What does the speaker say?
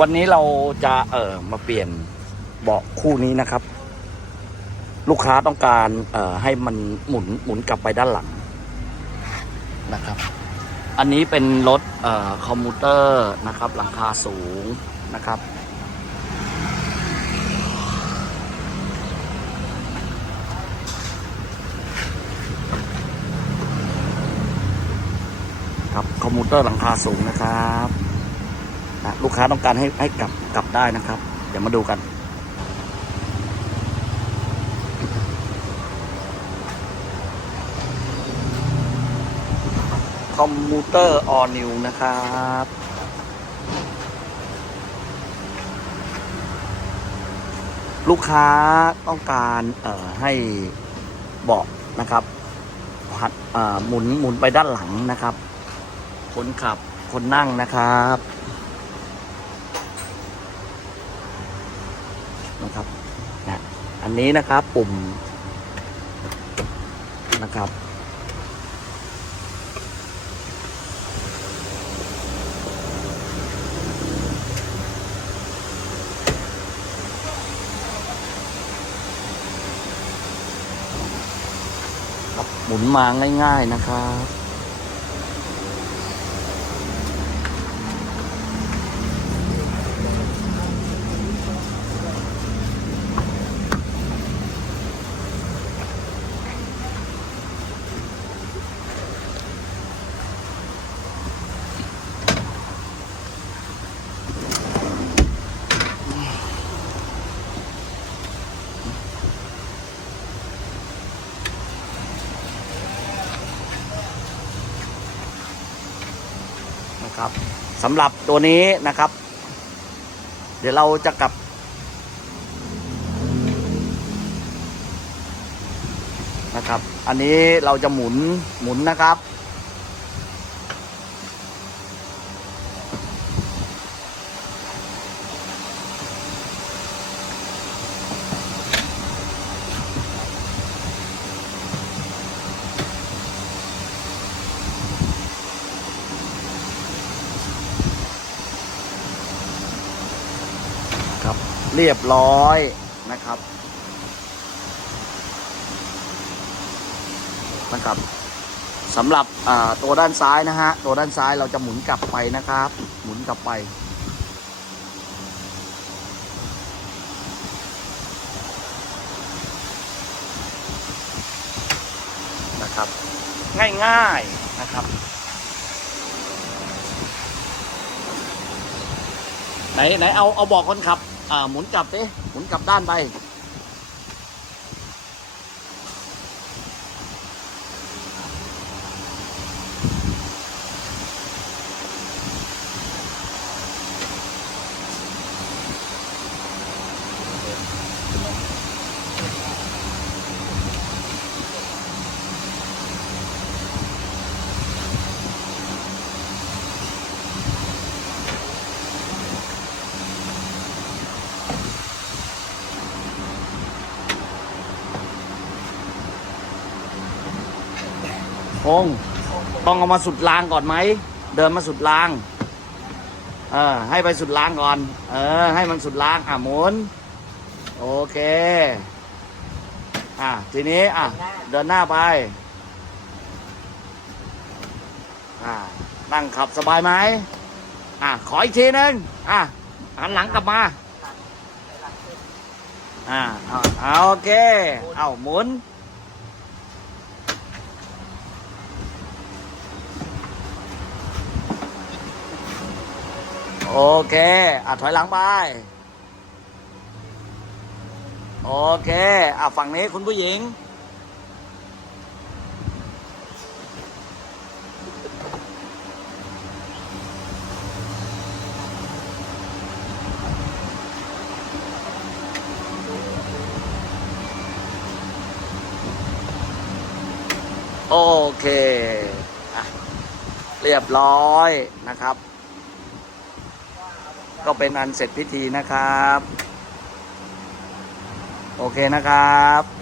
วันนี้เราจะเออมาเปลี่ยนเบาะคู่นี้นะครับ ลูกค้าต้องการเอ่อให้มันหมุนหมุนกลับไปด้านหลังนะครับ อันนี้เป็นรถเอ่อคอมมูเตอร์นะครับ หลังคาสูงนะครับ ครับคอมมูเตอร์หลังคาสูงนะครับ นะลูกค้าต้องการให้ให้กลับกลับได้นะครับ เดี๋ยวมาดูกัน คอมมูเตอร์ออนิวนะครับลูกค้าต้องการเอ่อให้เบาะนะครับหัดเอ่อหมุนหมุนไปด้านหลังนะครับ คนขับคนนั่งนะครับ นะครับนะอันนี้นะครับปุ่มนะครับครับหมุนมาง่าย ๆนะครับ นะครับสำหรับตัวนี้นะครับ เดี๋ยวเราจะกลับ นะครับ อันนี้เราจะหมุนหมุนนะครับ ครับ เรียบร้อยนะครับนะครับสำหรับตัวด้านซ้ายนะฮะตัวด้านซ้ายเราจะหมุนกลับไปนะครับ หมุนกลับไป นะครับ ง่ายๆนะครับไหนไหนเอาเอาบอกคนขับ อ่าหมุนกลับสิหมุนกลับด้านไป พงษ์ต้องเอามาสุดรางก่อนไหม เดินมาสุดราง เออ ให้ไปสุดรางก่อน เออ ให้มันสุดรางอะหมุน โอเค อะ ทีนี้ อะ เดินหน้าไป อะ นั่งขับสบายไหมอะ ขออีกทีนึง อะ หันหลังกลับมาอ่าเอาเอาโอเค เอาหมุน โอเคอะถอยหลังไป โอเคอะฝั่งนี้คุณผู้หญิง โอเคอะเรียบร้อยนะครับ ก็เป็นอันเสร็จพิธีนะครับ โอเคนะครับ